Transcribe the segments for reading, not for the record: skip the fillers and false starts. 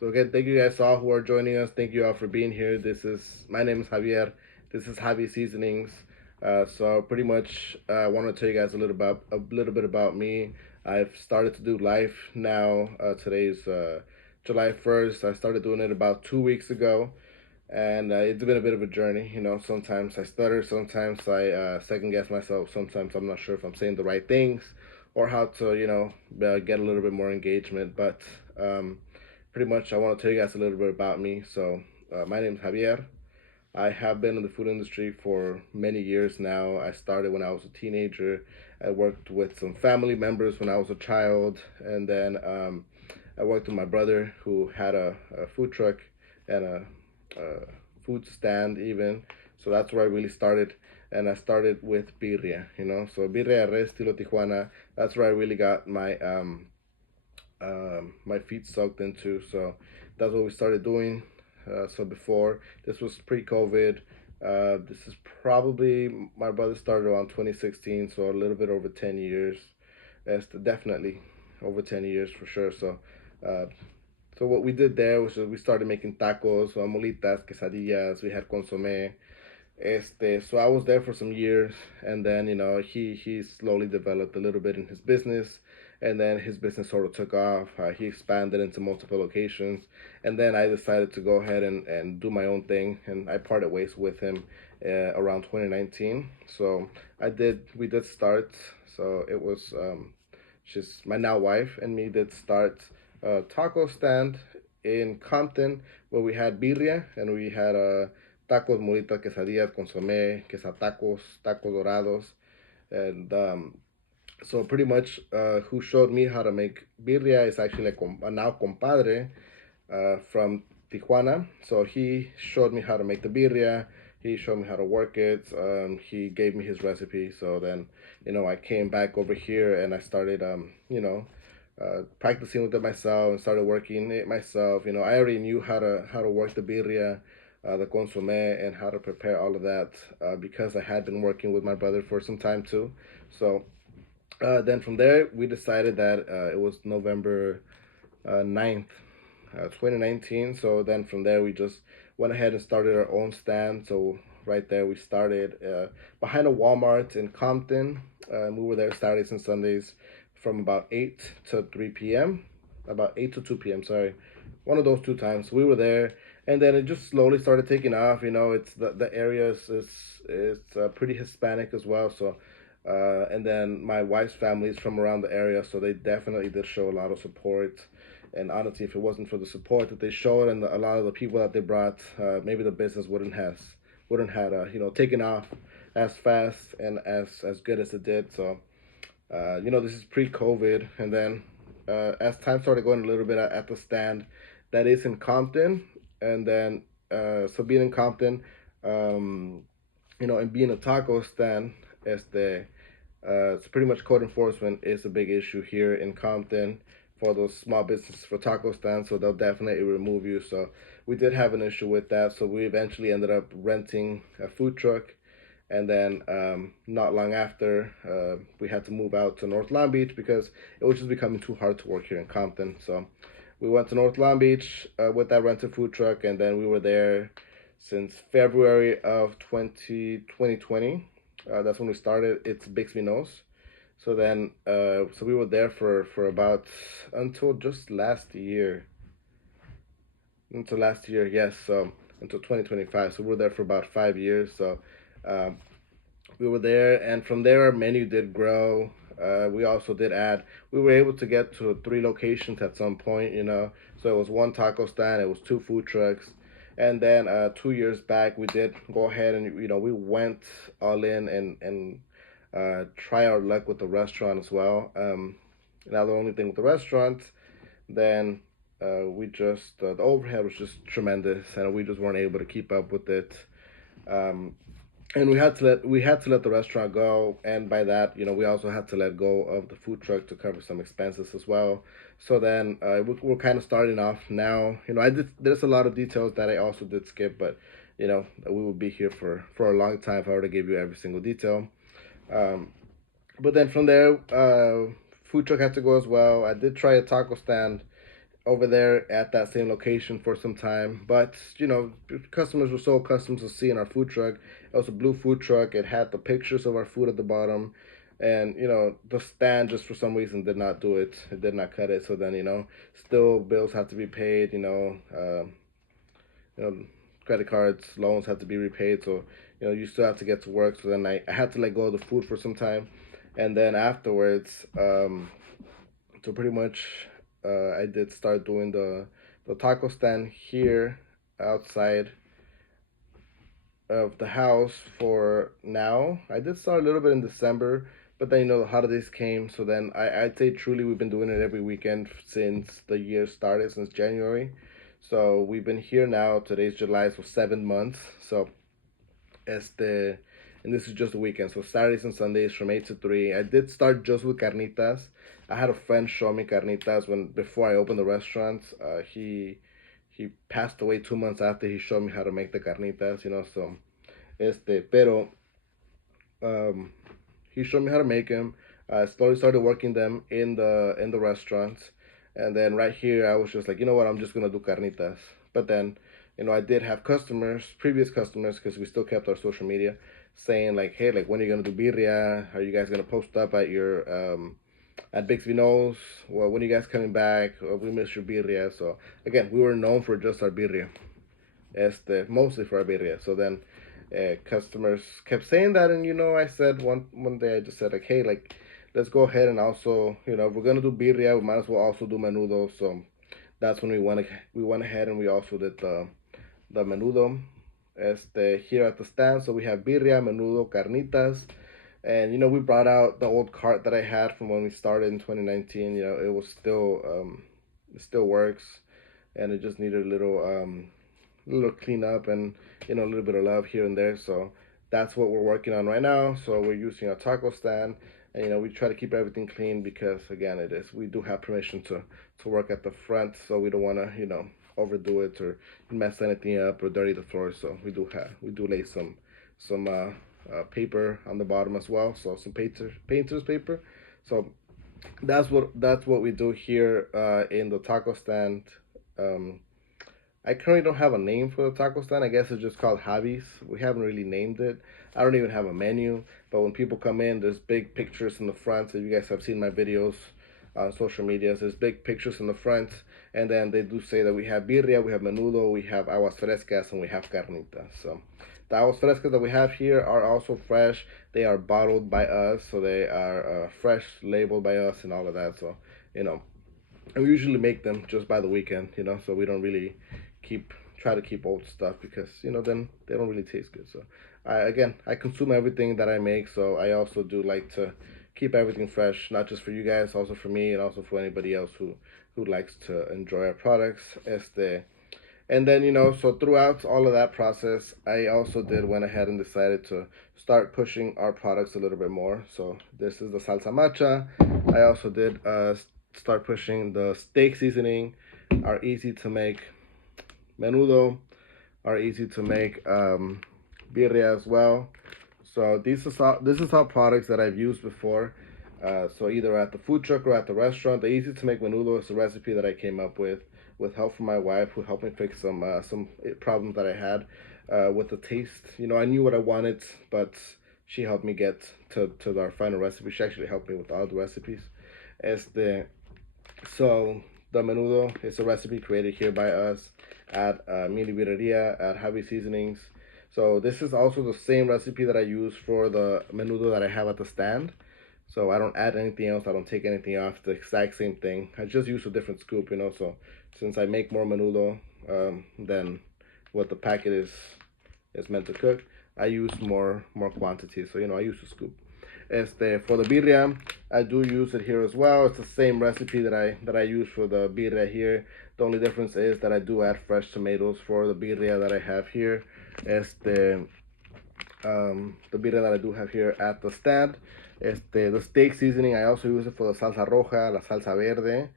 So again, thank you guys all who are joining us. Thank you all for being here. My name is Javier. This is Javi Seasonings. So pretty much, I want to tell you guys a little bit about me. I've started to do live now. Today's July 1st. I started doing it about 2 weeks ago, and it's been a bit of a journey. Sometimes I stutter, sometimes I second guess myself, sometimes I'm not sure if I'm saying the right things or how to get a little bit more engagement. But pretty much, I want to tell you guys a little bit about me. So my name is Javier. I have been in the food industry for many years now. I started when I was a teenager. I worked with some family members when I was a child, and then I worked with my brother who had a food truck and a food stand even. So that's where I really started, and I started with birria. So birria res estilo Tijuana. That's where I really got my feet sucked into. So that's what we started doing. So before, this was pre-COVID. This is probably, my brother started around 2016, so a little bit over 10 years. That's definitely over 10 years for sure. Uh, so what we did there was we started making tacos, molitas, quesadillas. We had consomé. So I was there for some years, and then he slowly developed a little bit in his business, and then his business sort of took off. He expanded into multiple locations, and then I decided to go ahead and do my own thing, and I parted ways with him around 2019. So we did start. So it was just my now wife and me did start a taco stand in Compton where we had birria and we had tacos, molitas, quesadillas, consomé, quesatacos, tacos dorados, and so pretty much who showed me how to make birria is actually a now compadre from Tijuana. So he showed me how to make the birria. He showed me how to work it. He gave me his recipe. So then, I came back over here and I started, practicing with it myself and started working it myself. I already knew how to work the birria, the consomme, and how to prepare all of that because I had been working with my brother for some time too. So then from there, we decided that it was November 9th, 2019. So then from there, we just went ahead and started our own stand. So right there, we started behind a Walmart in Compton. We were there Saturdays and Sundays from about 8 to 3 p.m., about 8 to 2 p.m., sorry. One of those two times. We were there, and then it just slowly started taking off. It's the area is pretty Hispanic as well. So and then my wife's family is from around the area, so they definitely did show a lot of support. And honestly, if it wasn't for the support that they showed and a lot of the people that they brought, maybe the business wouldn't have taken off as fast and as good as it did. So this is pre-COVID, and then as time started going a little bit at the stand, that is in Compton, and then so being in Compton, um, and being a taco stand, it's pretty much code enforcement is a big issue here in Compton for those small businesses for taco stands, so they'll definitely remove you. So we did have an issue with that, so we eventually ended up renting a food truck, and then not long after, we had to move out to North Long Beach because it was just becoming too hard to work here in Compton. So we went to North Long Beach with that rented food truck, and then we were there since February of 2020. That's when we started. It's Bixby Nose. So then, so we were there for about until just last year. Until last year, yes. So until 2025. So we were there for about 5 years. So um, we were there, and from there our menu did grow. We also did add. We were able to get to 3 locations at some point. So it was one taco stand, it was 2 food trucks, and then 2 years back we did go ahead and we went all in and try our luck with the restaurant as well. Now the only thing with the restaurant, then we just the overhead was just tremendous, and we just weren't able to keep up with it. Um, and we had to let the restaurant go, and by that we also had to let go of the food truck to cover some expenses as well. So then we're kind of starting off now. There's a lot of details that I also did skip, but we would be here for a long time if I were to give you every single detail. um, but then from there, food truck had to go as well. I did try a taco stand over there at that same location for some time. But customers were so accustomed to seeing our food truck. It was a blue food truck. It had the pictures of our food at the bottom, and the stand just for some reason did not do it. It did not cut it. So then still bills had to be paid. You know, credit cards, loans had to be repaid. So you still have to get to work. So then I had to let go of the food for some time, and then afterwards, so pretty much, I did start doing the taco stand here outside of the house for now. I did start a little bit in December, but then the holidays came. So then I'd say truly we've been doing it every weekend since the year started, since January. So we've been here now. Today's July, so 7 months. So este, and this is just a weekend. So Saturdays and Sundays from 8 to 3. I did start just with carnitas. I had a friend show me carnitas when before I opened the restaurant. He passed away 2 months after he showed me how to make the carnitas. So pero um, he showed me how to make them. I slowly started working them in the restaurants, and then right here I was just like, you know what, I'm just gonna do carnitas. But then, I did have customers, previous customers, because we still kept our social media, saying like, hey, like when are you gonna do birria? Are you guys gonna post up at your at Bixby Knowles? Well, when are you guys coming back? We miss your birria. So again, we were known for just our birria, mostly for our birria. So then customers kept saying that, and I said one day I just said like, hey, like let's go ahead and also, if we're gonna do birria, we might as well also do menudo. So that's when we went ahead and we also did the menudo here at the stand. So we have birria, menudo, carnitas, and we brought out the old cart that I had from when we started in 2019. It was still it still works, and it just needed a little cleanup and a little bit of love here and there. So that's what we're working on right now. So we're using a taco stand, and we try to keep everything clean because again, we do have permission to work at the front, so we don't want to overdo it or mess anything up or dirty the floor. So we do lay some paper on the bottom as well, so some painter's paper. So that's what we do here in the taco stand. Um, I currently don't have a name for the taco stand. I guess it's just called Javis. We haven't really named it. I don't even have a menu. But when people come in, there's big pictures in the front. If you guys have seen my videos on social medias, there's big pictures in the front. And then they do say that we have birria, we have menudo, we have aguas frescas, and we have carnitas. So the aguas frescas that we have here are also fresh. They are bottled by us, so they are fresh, labeled by us, and all of that. So, you know, and we usually make them just by the weekend, so we don't really keep try to keep old stuff because then they don't really taste good. So I consume everything that I make, so I also do like to keep everything fresh, not just for you guys, also for me, and also for anybody else who likes to enjoy our products. And then so throughout all of that process, I also went ahead and decided to start pushing our products a little bit more. So this is the salsa matcha. I also did start pushing the steak seasoning, our easy to make menudo, are easy to make birria as well. So this is all products that I've used before. So either at the food truck or at the restaurant. The easy to make menudo is a recipe that I came up with help from my wife, who helped me fix some problems that I had with the taste. I knew what I wanted, but she helped me get to our final recipe. She actually helped me with all the recipes. Este, so the menudo is a recipe created here by us at Mini Birreria at Javi Seasonings. So this is also the same recipe that I use for the menudo that I have at the stand. So I don't add anything else. I don't take anything off. It's the exact same thing. I just use a different scoop, So since I make more menudo than what the packet is meant to cook, I use more quantity. So I use a scoop. For the birria, I do use it here as well. It's the same recipe that I use for the birria here. The only difference is that I do add fresh tomatoes for the birria that I have here. The birria that I do have here at the stand. The steak seasoning, I also use it for the salsa roja, la salsa verde.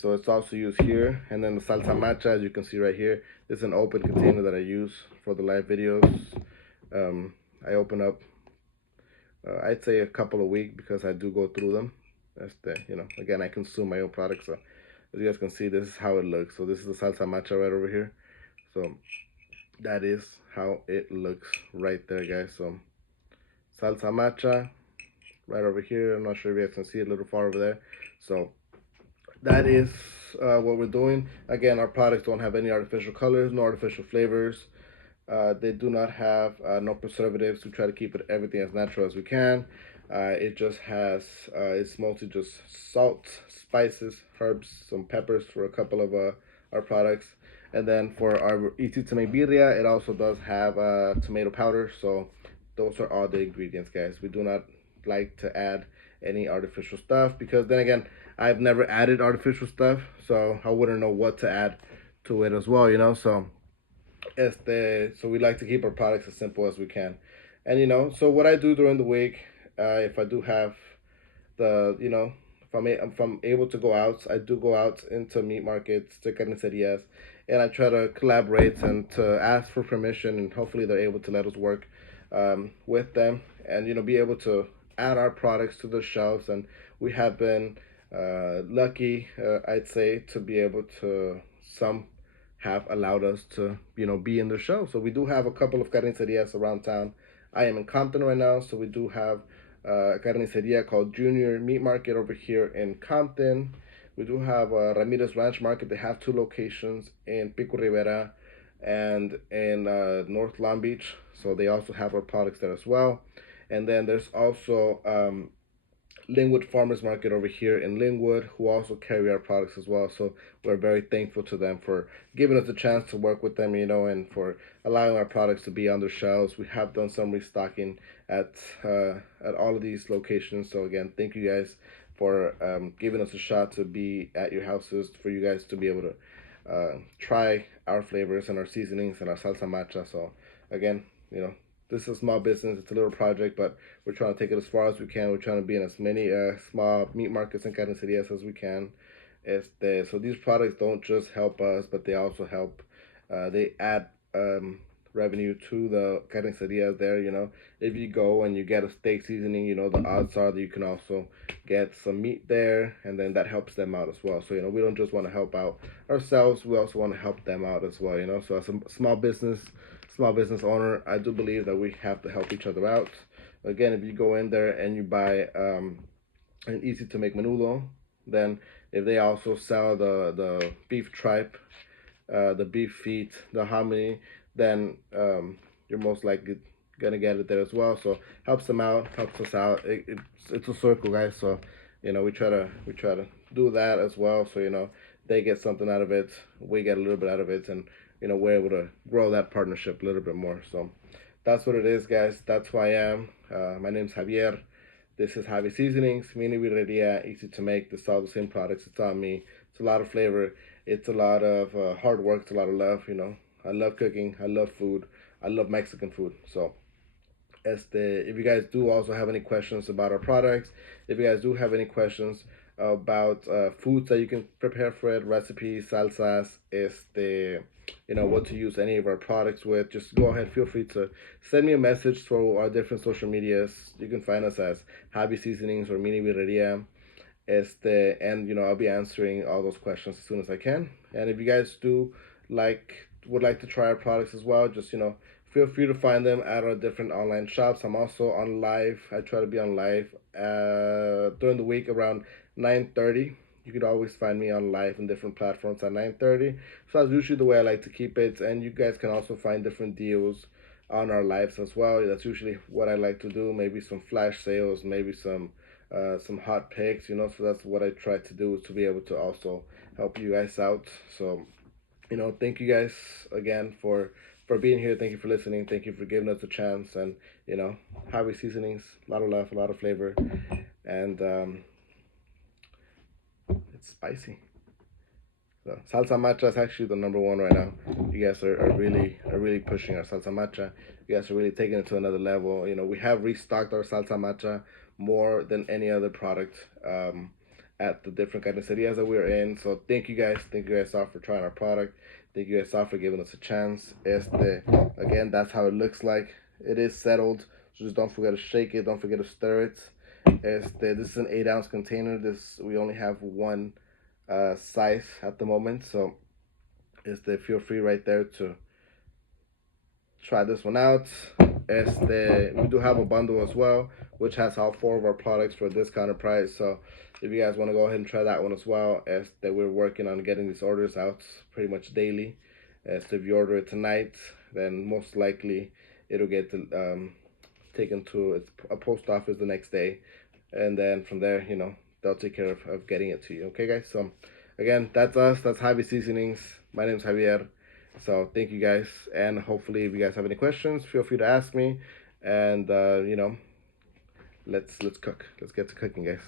So it's also used here. And then the salsa matcha, as you can see right here, this is an open container that I use for the live videos. I open up I'd say a couple a week because I do go through them. Again, I consume my own products, so As you guys can see, this is how it looks. So this is the salsa matcha right over here. So that is how it looks right there, guys. So salsa matcha right over here. I'm not sure if you guys can see it a little far over there. So that is what we're doing. Again, our products don't have any artificial colors, no artificial flavors. They do not have no preservatives. We try to keep it everything as natural as we can. It just has, it's mostly just salt, spices, herbs, some peppers for a couple of our products. And then for our easy to make birria, it also does have tomato powder. So those are all the ingredients, guys. We do not like to add any artificial stuff because then again, I've never added artificial stuff, so I wouldn't know what to add to it as well, you know. So we like to keep our products as simple as we can. And so what I do during the week, if I do have if I'm able to go out, I do go out into meat markets, to carnicerias, and I try to collaborate and to ask for permission, and hopefully they're able to let us work with them, and be able to add our products to the shelves. And we have been lucky, I'd say, to be able to some have allowed us to be in the show. So we do have a couple of carnicerias around town. I am in Compton right now, so we do have a carniceria called Junior Meat Market over here in Compton. We do have Ramirez Ranch Market. They have two locations in Pico Rivera and in North Long Beach. So they also have our products there as well. And then there's also Linwood Farmers Market over here in Linwood, who also carry our products as well. So we're very thankful to them for giving us a chance to work with them, and for allowing our products to be on their shelves. We have done some restocking at all of these locations. So again, thank you guys for giving us a shot to be at your houses, for you guys to be able to try our flavors and our seasonings and our salsa matcha. So again, this is a small business. It's a little project, but we're trying to take it as far as we can. We're trying to be in as many small meat markets and carnicerias as we can. So these products don't just help us, but they also help. They add revenue to the carnicerias there. If you go and you get a steak seasoning, the odds are that you can also get some meat there, and then that helps them out as well. So we don't just want to help out ourselves. We also want to help them out as well. So as a small business owner, I do believe that we have to help each other out. Again, if you go in there and you buy an easy to make menudo, then if they also sell the beef tripe, the beef feet, the hominy, then you're most likely gonna get it there as well. So helps them out, helps us out. It's a circle, guys. So we try to do that as well. So they get something out of it, we get a little bit out of it, and we're able to grow that partnership a little bit more. So that's what it is, guys. That's who I am. My name's Javier. This is Javi Seasonings, mini birreria, easy to make. It's all the same products. It's on me. It's a lot of flavor. It's a lot of hard work. It's a lot of love. I love cooking. I love food. I love Mexican food. So if you guys do also have any questions about our products, if you guys do have any questions about foods that you can prepare for it, recipes, salsas, what to use any of our products with, just go ahead, feel free to send me a message through our different social medias. You can find us as Javi Seasonings or Mini Birreria. And I'll be answering all those questions as soon as I can. And if you guys would like to try our products as well, just feel free to find them at our different online shops. I'm also on live. I try to be on live during the week around 9:30. You could always find me on live on different platforms at 9:30. So that's usually the way I like to keep it. And you guys can also find different deals on our lives as well. That's usually what I like to do. Maybe some flash sales, maybe some hot picks. So that's what I try to do, is to be able to also help you guys out. So thank you guys again for being here. Thank you for listening. Thank you for giving us a chance. And Javi Seasonings, a lot of love, a lot of flavor, and it's spicy. So salsa matcha is actually the number one right now. You guys are really pushing our salsa matcha. You guys are really taking it to another level. We have restocked our salsa matcha more than any other product at the different carnicerias that we're in. So thank you guys. Thank you guys all for trying our product. Thank you guys all for giving us a chance. Again, that's how it looks like. It is settled. So just don't forget to shake it. Don't forget to stir it. This is an 8-ounce container. We only have one size at the moment. So feel free right there to try this one out. We do have a bundle as well, which has all four of our products for a discounted price. So if you guys want to go ahead and try that one as well, we're working on getting these orders out pretty much daily. So if you order it tonight, then most likely it'll get taken to a post office the next day, and then from there, they'll take care of getting it to you. Okay, guys. So again, that's us. That's Javi Seasonings. My name's Javier. So thank you guys, and hopefully, if you guys have any questions, feel free to ask me. And let's cook. Let's get to cooking, guys.